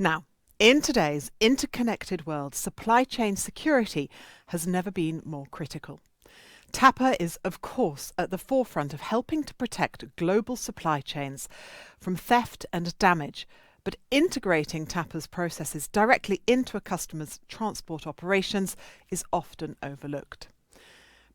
Now, in today's interconnected world, supply chain security has never been more critical. Tapa is, of course, at the forefront of helping to protect global supply chains from theft and damage, but integrating Tapa's processes directly into a customer's transport operations is often overlooked.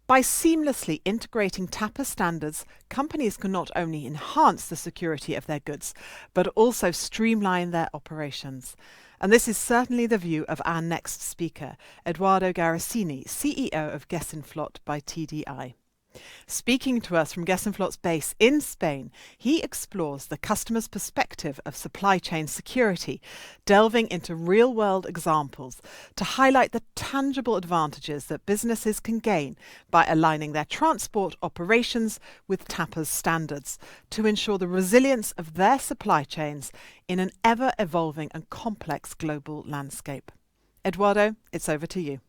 By seamlessly integrating Tapa standards, companies can not only enhance the security of their goods, but also streamline their operations. And this is certainly the view of our next speaker, Eduardo Garassini, CEO of Gessenflot by TDI. Speaking to us from Gessenflot's base in Spain, he explores the customer's perspective of supply chain security, delving into real-world examples to highlight the tangible advantages that businesses can gain by aligning their transport operations with Tapa's standards to ensure the resilience of their supply chains in an ever-evolving and complex global landscape. Eduardo, it's over to you.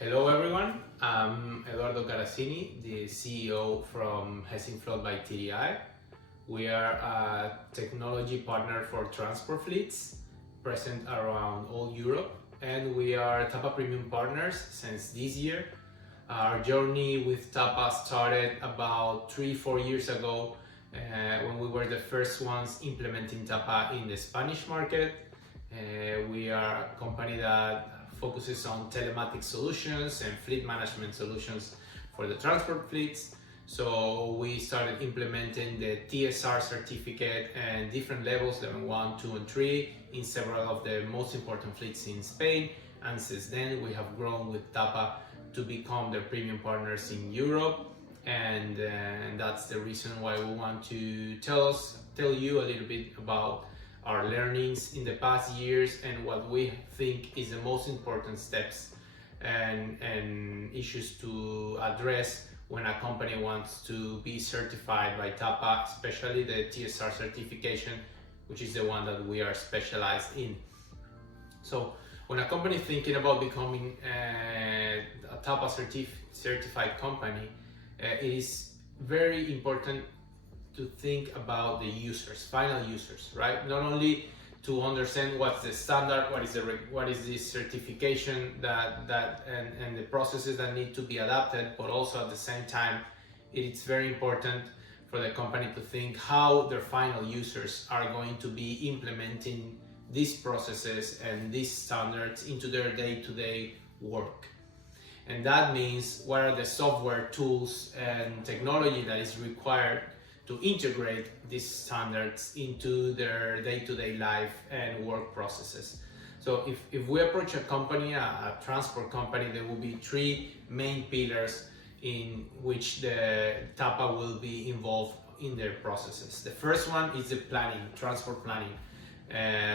Hello everyone, I'm Eduardo Garassini, the CEO from Gessenflot by TDI. We are a technology partner for transport fleets present around all Europe, and we are Tapa Premium partners since this year. Our journey with Tapa started about 3-4 years ago when we were the first ones implementing Tapa in the Spanish market. We are a company that focuses on telematic solutions and fleet management solutions for the transport fleets. So we started implementing the TSR certificate and different levels, level 1, 2 and 3 in several of the most important fleets in Spain. And since then we have grown with Tapa to become their premium partners in Europe. And that's the reason why we want to tell you a little bit about our learnings in the past years and what we think is the most important steps and issues to address when a company wants to be certified by Tapa, especially the TSR certification, which is the one that we are specialized in. So when a company is thinking about becoming a Tapa certified company, it is very important to think about the users, final users, right? Not only to understand what's the standard, what is this certification and the processes that need to be adapted, but also at the same time, it's very important for the company to think how their final users are going to be implementing these processes and these standards into their day-to-day work. And that means what are the software tools and technology that is required to integrate these standards into their day-to-day life and work processes. So if we approach a company, a transport company, there will be 3 main pillars in which the Tapa will be involved in their processes. The first one is the planning, transport planning.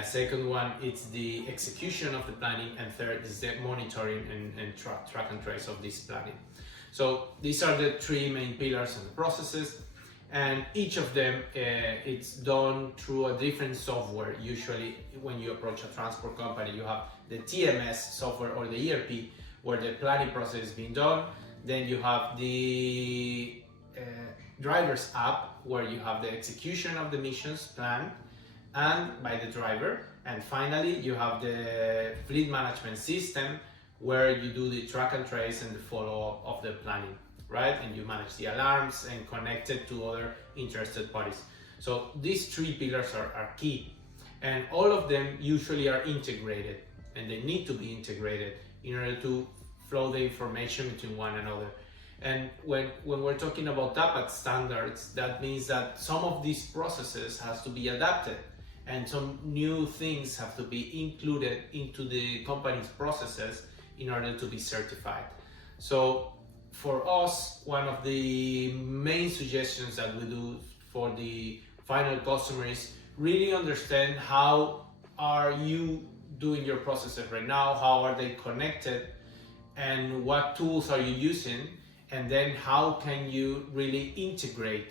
Second one is the execution of the planning, and third is the monitoring and track and trace of this planning. So these are the 3 main pillars of the processes. And each of them, it's done through a different software. Usually when you approach a transport company, you have the TMS software or the ERP, where the planning process is being done. Then you have the driver's app, where you have the execution of the missions planned and by the driver. And finally, you have the fleet management system, where you do the track and trace and the follow-up of the planning, right? And you manage the alarms and connect it to other interested parties. So these 3 pillars are key, and all of them usually are integrated, and they need to be integrated in order to flow the information between one another. And when we're talking about Tapa standards, that means that some of these processes has to be adapted, and some new things have to be included into the company's processes in order to be certified. So for us, one of the main suggestions that we do for the final customer is really understand how are you doing your processes right now, how are they connected, and what tools are you using, and then how can you really integrate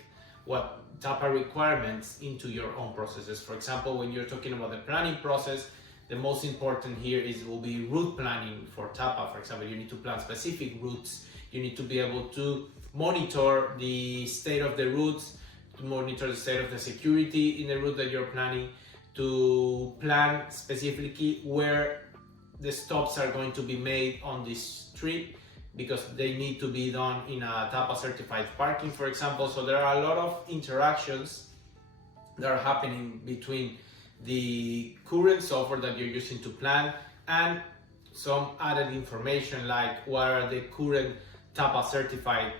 what Tapa requirements into your own processes. For example, when you're talking about the planning process, the most important here will be route planning for Tapa. For example, you need to plan specific routes. You need to be able to monitor the state of the routes, to monitor the state of the security in the route that you're planning, to plan specifically where the stops are going to be made on this trip, because they need to be done in a Tapa certified parking, for example. So there are a lot of interactions that are happening between the current software that you're using to plan and some added information like what are the current Tapa certified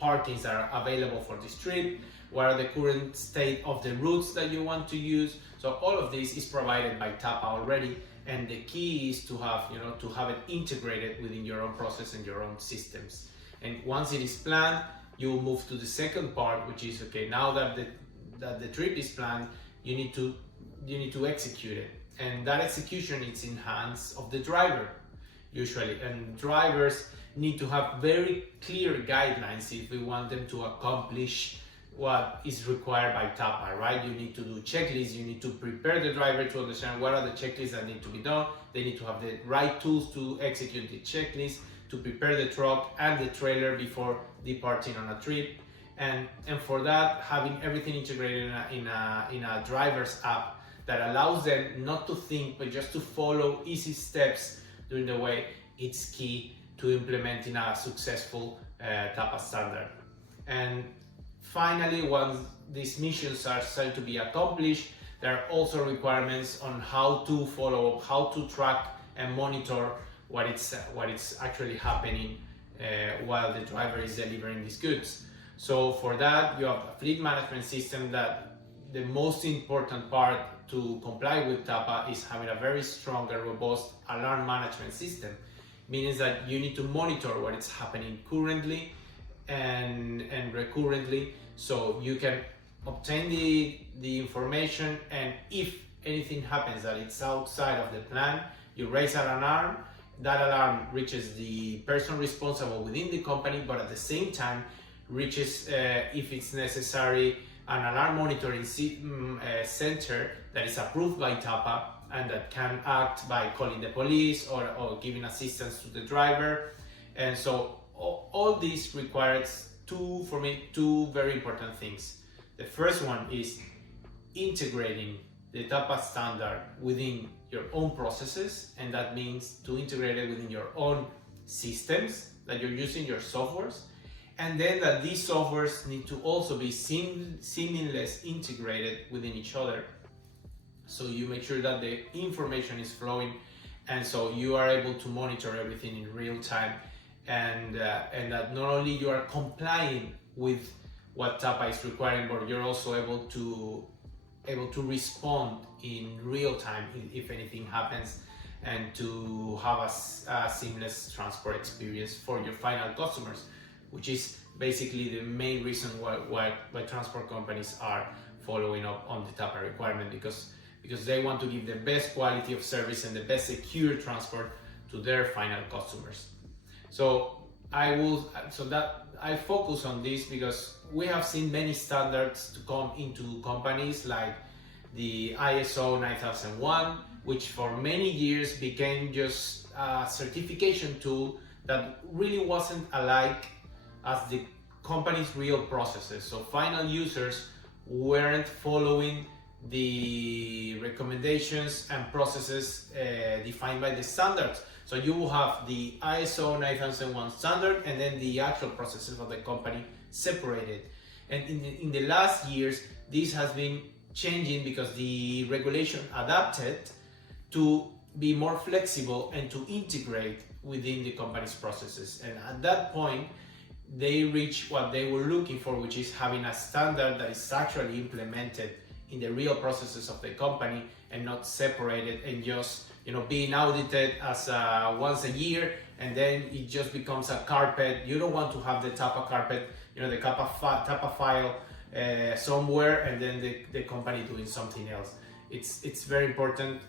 parkings that are available for this trip, what are the current state of the routes that you want to use. So all of this is provided by Tapa already, and the key is to have it integrated within your own process and your own systems. And once it is planned, you will move to the second part, which is okay, now that the trip is planned, you need to execute it, and that execution is in hands of the driver usually, and drivers need to have very clear guidelines if we want them to accomplish what is required by Tapa, right? You need to do checklists, you need to prepare the driver to understand what are the checklists that need to be done. They need to have the right tools to execute the checklist, to prepare the truck and the trailer before departing on a trip. And for that, having everything integrated in a driver's app that allows them not to think, but just to follow easy steps during the way, it's key to implementing a successful Tapa standard. And finally, once these missions are starting to be accomplished, there are also requirements on how to follow up, how to track and monitor what it's actually happening while the driver is delivering these goods. So for that, you have a fleet management system that the most important part to comply with Tapa is having a very strong and robust alarm management system. Meaning that you need to monitor what is happening currently and recurrently, so you can obtain the information, and if anything happens that it's outside of the plan, you raise an alarm. That alarm reaches the person responsible within the company, but at the same time reaches, if it's necessary, an alarm monitoring center that is approved by Tapa and that can act by calling the police or giving assistance to the driver. And so all this requires two very important things. The first one is integrating the Tapa standard within your own processes, and that means to integrate it within your own systems that you're using, your softwares, and then that these softwares need to also be seamless integrated within each other. So you make sure that the information is flowing, and so you are able to monitor everything in real time, and that not only you are complying with what Tapa is requiring, but you're also able to respond in real time if anything happens, and to have a seamless transport experience for your final customers, which is basically the main reason why transport companies are following up on the Tapa requirement, because they want to give the best quality of service and the best secure transport to their final customers. So I focus on this because we have seen many standards to come into companies like the ISO 9001, which for many years became just a certification tool that really wasn't alike as the company's real processes. So final users weren't following the recommendations and processes defined by the standards. So you will have the ISO 9001 standard and then the actual processes of the company separated. And in the last years, this has been changing because the regulation adapted to be more flexible and to integrate within the company's processes. And at that point, they reach what they were looking for, which is having a standard that is actually implemented in the real processes of the company and not separated and just being audited as once a year, and then it just becomes a carpet. You don't want to have the Tapa carpet, the Tapa file somewhere, and then the company doing something else. It's very important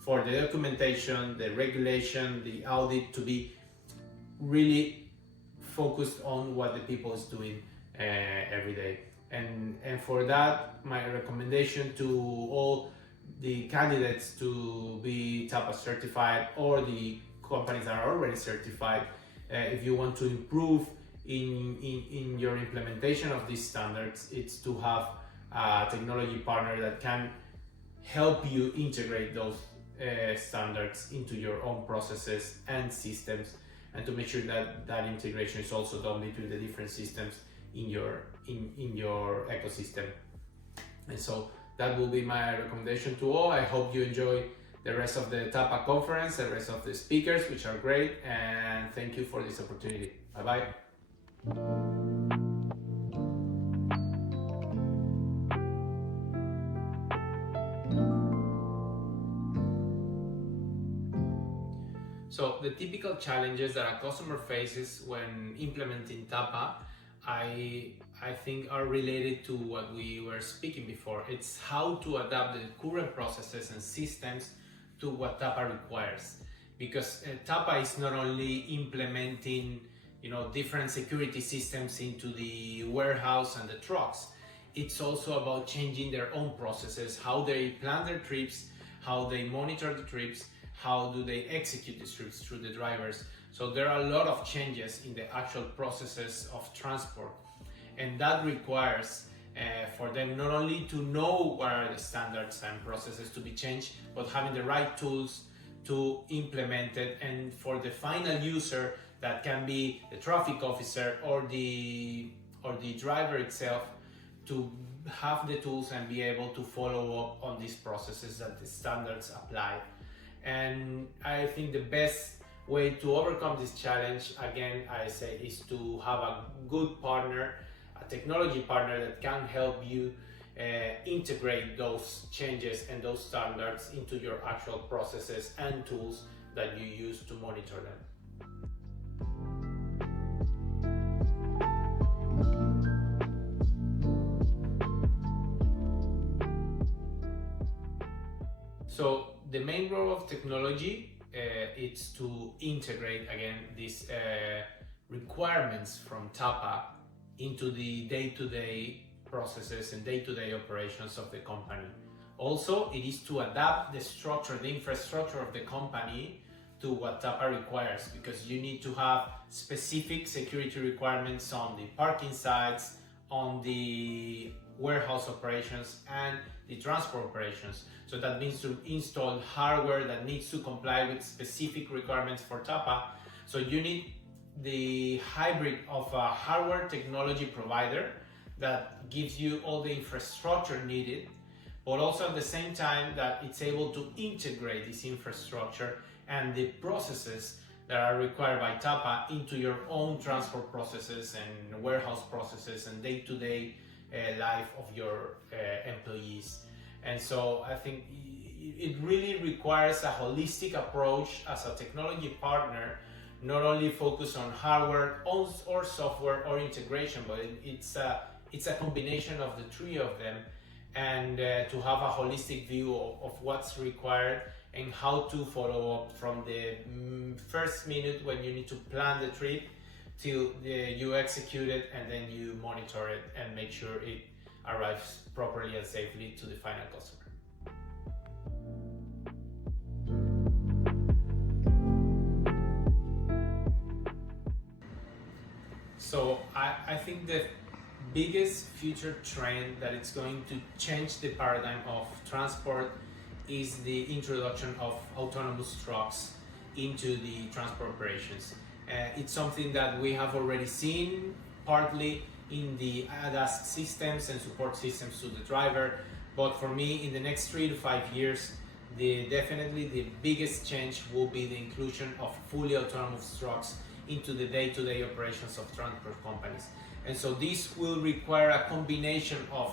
for the documentation, the regulation, the audit to be really focused on what the people is doing every day. And for that, my recommendation to all the candidates to be Tapa certified, or the companies that are already certified, if you want to improve in your implementation of these standards, it's to have a technology partner that can help you integrate those standards into your own processes and systems, and to make sure that that integration is also done between the different systems in your ecosystem. And so that will be my recommendation to all. I hope you enjoy the rest of the Tapa conference, the rest of the speakers, which are great, and thank you for this opportunity. Bye bye. So the typical challenges that a customer faces when implementing Tapa, I think are related to what we were speaking before. It's how to adapt the current processes and systems to what Tapa requires. Because Tapa is not only implementing, different security systems into the warehouse and the trucks. It's also about changing their own processes, how they plan their trips, how they monitor the trips, how do they execute the trips through the drivers. So there are a lot of changes in the actual processes of transport, and that requires for them not only to know what are the standards and processes to be changed, but having the right tools to implement it, and for the final user, that can be the traffic officer or the driver itself, to have the tools and be able to follow up on these processes that the standards apply. And I think the best way to overcome this challenge, again, I say, is to have a good partner, a technology partner that can help you integrate those changes and those standards into your actual processes and tools that you use to monitor them. So the main role of technology is to integrate, again, these requirements from Tapa into the day-to-day processes and day-to-day operations of the company. Also, it is to adapt the structure, the infrastructure of the company to what Tapa requires, because you need to have specific security requirements on the parking sites, on the warehouse operations, and the transport operations. So that means to install hardware that needs to comply with specific requirements for Tapa. So you need the hybrid of a hardware technology provider that gives you all the infrastructure needed, but also at the same time that it's able to integrate this infrastructure and the processes that are required by Tapa into your own transport processes and warehouse processes and day-to-day life of your employees. And so I think it really requires a holistic approach as a technology partner, not only focus on hardware or software or integration, but it's a combination of the three of them, and to have a holistic view of what's required and how to follow up from the first minute when you need to plan the trip till you execute it, and then you monitor it and make sure it arrives properly and safely to the final customer. So I think the biggest future trend that it's going to change the paradigm of transport is the introduction of autonomous trucks into the transport operations. It's something that we have already seen partly in the ADAS systems and support systems to the driver, but for me, in the next 3 to 5 years, definitely the biggest change will be the inclusion of fully autonomous trucks into the day-to-day operations of transport companies. And so this will require a combination of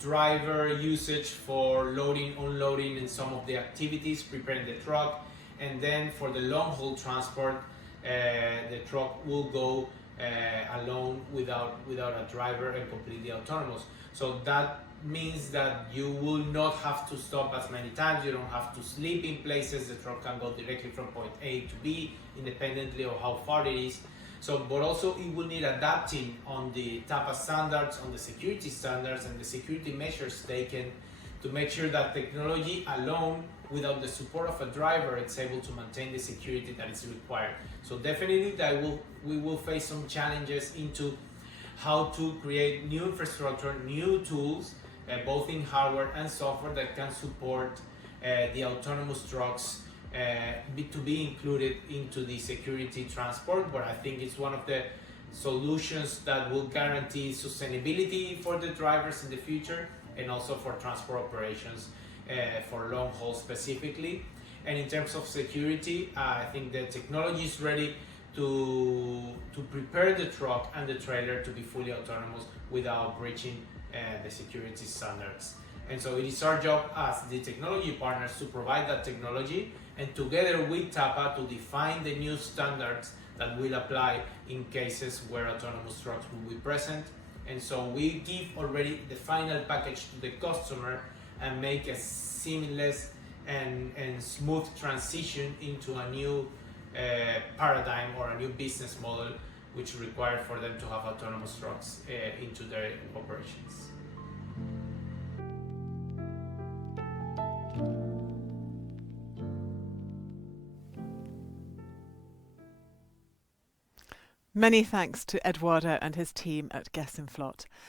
driver usage for loading, unloading, and some of the activities, preparing the truck, and then for the long-haul transport, the truck will go alone without a driver and completely autonomous. So that means that you will not have to stop as many times, you don't have to sleep in places, the truck can go directly from point A to B independently of how far it is. So, but also it will need adapting on the Tapa standards, on the security standards and the security measures taken to make sure that technology alone, without the support of a driver, it's able to maintain the security that is required. So definitely we will face some challenges into how to create new infrastructure, new tools, both in hardware and software that can support the autonomous trucks to be included into the security transport. But I think it's one of the solutions that will guarantee sustainability for the drivers in the future and also for transport operations for long haul specifically. And in terms of security, I think the technology is ready to prepare the truck and the trailer to be fully autonomous without breaching the security standards. And so it is our job as the technology partners to provide that technology and together with Tapa to define the new standards that will apply in cases where autonomous trucks will be present. And so we give already the final package to the customer and make a seamless and smooth transition into a new paradigm or a new business model which require for them to have autonomous trucks into their operations. Many thanks to Eduardo and his team at Gessenflot.